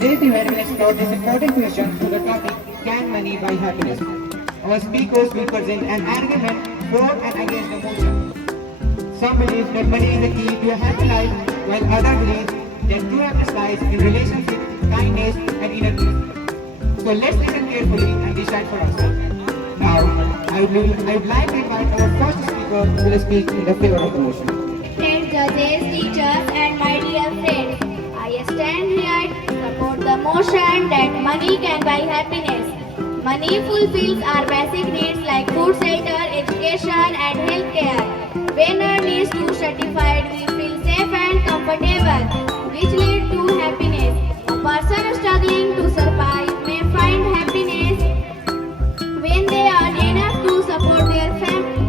Today we will explore this important question to the topic, can money buy happiness? Our speakers will present an argument for and against the motion. Some believe that money is the key to a happy life, while others believe that true happiness lies in relationship, kindness, and inner peace. So let's listen carefully and decide for ourselves. Now, I would like to invite our first speaker who will speak in the favor of the motion. Friends, judges, teachers, and my dear friends, I stand here to support the motion that money can buy happiness. Money fulfills our basic needs like food, shelter, education, and healthcare. When our needs are satisfied, we feel safe and comfortable, which lead to happiness. A person struggling to survive may find happiness when they earn enough to support their family.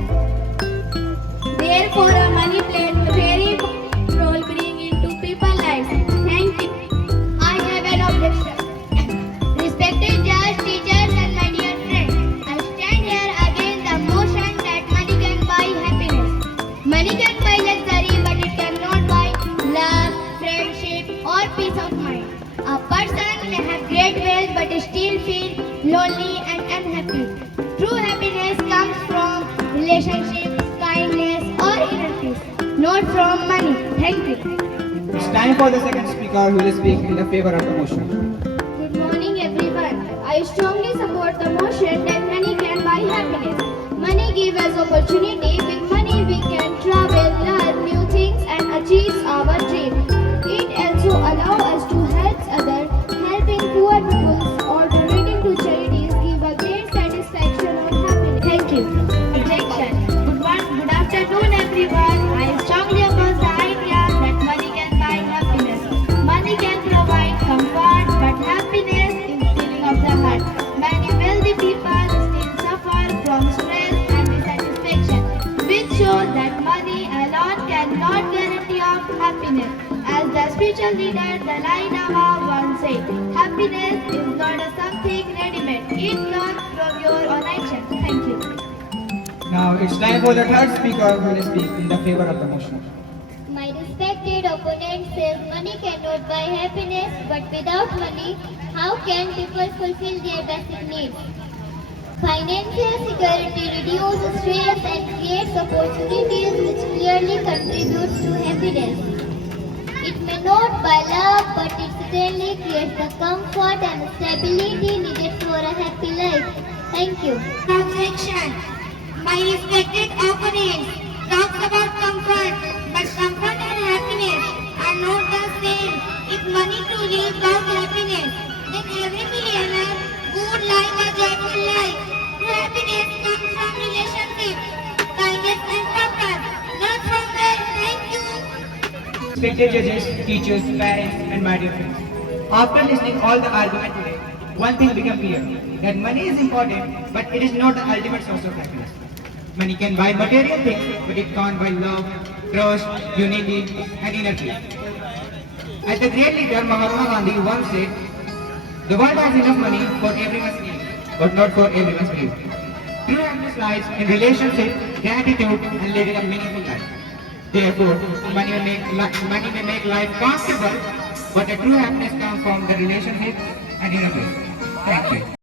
Therefore, money plays a very important role bringing into people's lives. Thank you. I have an objection. Respected judge, teachers, and my dear friends, I stand here against the motion that money can buy happiness. Money can buy luxury, but it cannot buy love, friendship, or peace of mind. A person may have great wealth but still feel lonely and unhappy. True happiness comes from relationships, kindness, or inner peace, not from money. Thank you. It's time for the second speaker who will speak in the favor of the motion. Good morning, everyone. I strongly support the motion that money can buy happiness. Money gives us opportunity. With money, we can travel, learn new things, and achieve our dreams. It also allows us to help others. Helping poor people or donating to charities give a great satisfaction or happiness. Thank you. Objection. Good afternoon, everyone. I strongly oppose the idea that money can buy happiness. Money can provide comfort, but happiness is the feeling of the heart. Many wealthy people still suffer from stress and dissatisfaction, which shows that money alone cannot guarantee of happiness. As the spiritual leader Dalai Lama once said, happiness is not a something ready-made. It comes from your own action. Thank you. Now it's time for the third speaker who will speak in the favor of the motion. My respected opponent says money cannot buy happiness, but without money, how can people fulfill their basic needs? Financial security reduces stress and creates opportunities which clearly contributes to happiness. It may not buy love, but it certainly creates the comfort and stability needed for a happy life. Thank you. Objection. My respected opponent talks about comfort, but comfort and happiness are not the same. If money truly brought happiness, then every millionaire would live a joyful life. True happiness comes from relationship, kindness and purpose, not from wealth. Thank you. Respected judges, teachers, parents, and my dear friends. After listening all the argument today, one thing became clear, that money is important, but it is not the ultimate source of happiness. Money can buy material things, but it can't buy love, trust, unity, and inner peace. As the great leader Mahatma Gandhi once said, the world has enough money for everyone's needs, but not for everyone's dreams. True happiness lies in relationship, gratitude, and living a meaningful life. Therefore, money may make life comfortable, but the true happiness comes from the relationship and inner peace. Thank you.